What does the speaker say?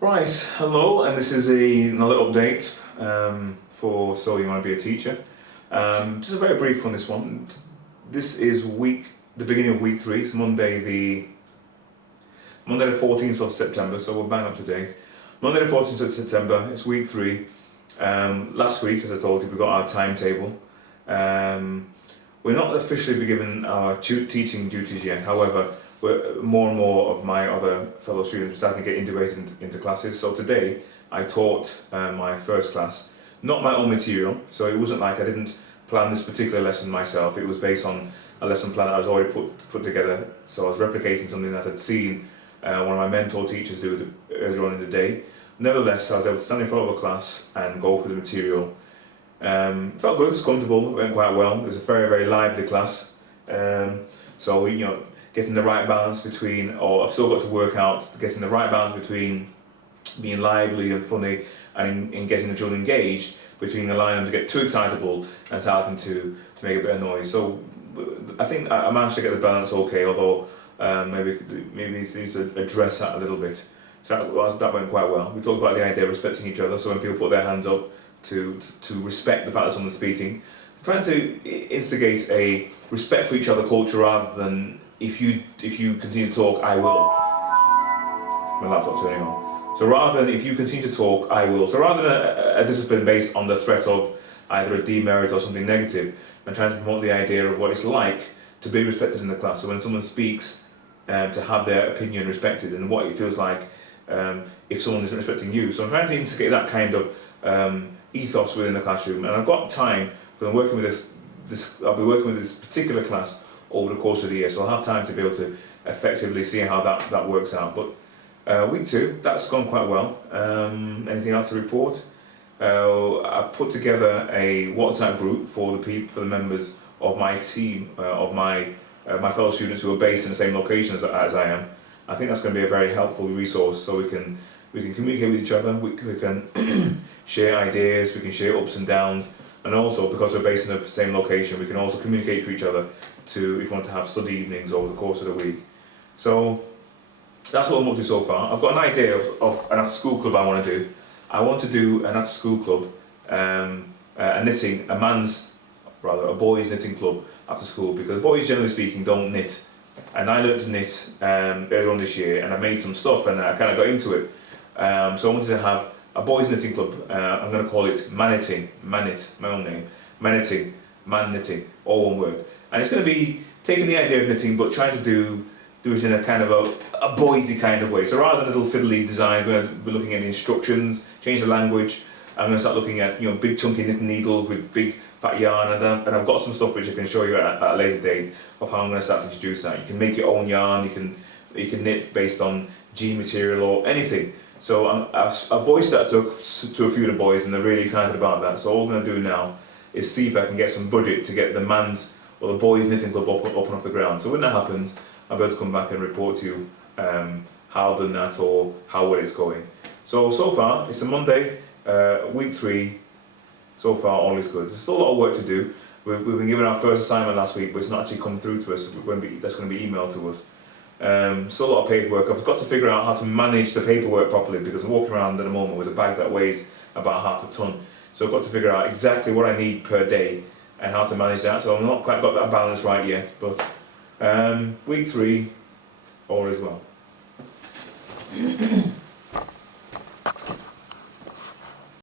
Right, hello, and this is another update for So You Want to Be a Teacher. Just a very brief on this one. This is the beginning of week 3. It's Monday the 14th of September, so we're bang up to date. Monday the 14th of September, it's week 3. Last week, as I told you, we got our timetable. We're not officially be given our teaching duties yet, however, more and more of my other fellow students are starting to get integrated into classes. So today I taught my first class, not my own material, so it wasn't like I didn't plan this particular lesson myself. It was based on a lesson plan that I was already put together, so I was replicating something that I'd seen one of my mentor teachers do earlier on in the day. Nevertheless, I was able to stand in front of a class and go through the material. Felt good, it was comfortable, it went quite well. It was a very, very lively class. So, you know, getting the right balance between, or I've still got to work out getting the right balance between being lively and funny and in getting the children engaged, between allowing them to get too excitable and starting to make a bit of noise. So I think I managed to get the balance okay, although maybe it needs to address that a little bit. So that went quite well. We talked about the idea of respecting each other, so when people put their hands up, to respect the fact that someone's speaking. I'm trying to instigate a respect for each other culture rather than if you continue to talk, I will. My laptop's turning on. So rather than if you continue to talk, I will. So rather than a discipline based on the threat of either a demerit or something negative, I'm trying to promote the idea of what it's like to be respected in the class. So when someone speaks, to have their opinion respected and what it feels like if someone isn't respecting you. So I'm trying to instigate that kind of ethos within the classroom, and I've got time because I'm working with I'll be working with this particular class over the course of the year, so I'll have time to be able to effectively see how that works out. But week 2, that's gone quite well. Anything else to report? I put together a WhatsApp group for the members of my team, of my fellow students who are based in the same location as I am. I think that's going to be a very helpful resource, so we can communicate with each other, we can share ideas, we can share ups and downs, and also because we're based in the same location, we can also communicate to each other if you want to have study evenings over the course of the week. So that's what I'm up to so far. I've got an idea of an after-school club I want to do. I want to do an after-school club, a boys knitting club after school, because boys generally speaking don't knit. And I learned to knit earlier on this year, and I made some stuff and I kind of got into it. So I wanted to have a boys knitting club. I'm going to call it Manitting, my own name, Manitting, man knitting, all one word. And it's going to be taking the idea of knitting but trying to do it in a kind of a boysy kind of way. So rather than a little fiddly design, we're going to be looking at the instructions, change the language. I'm going to start looking at big chunky knitting needle with big fat yarn, and I've got some stuff which I can show you at a later date of how I'm going to start to introduce that. You can make your own yarn, you can knit based on jean material or anything. So I've voiced that to a few of the boys, and they're really excited about that. So all I'm going to do now is see if I can get some budget to get the boys knitting club up and off the ground. So when that happens, I'll be able to come back and report to you how I've done that or how well it's going. So far, it's a Monday, week 3. So far, all is good. There's still a lot of work to do. We've been given our first assignment last week, but it's not actually come through to us. That's going to be emailed to us. Still a lot of paperwork. I've got to figure out how to manage the paperwork properly, because I'm walking around at the moment with a bag that weighs about half a ton. So I've got to figure out exactly what I need per day and how to manage that. So I've not quite got that balance right yet, but week 3, all is well.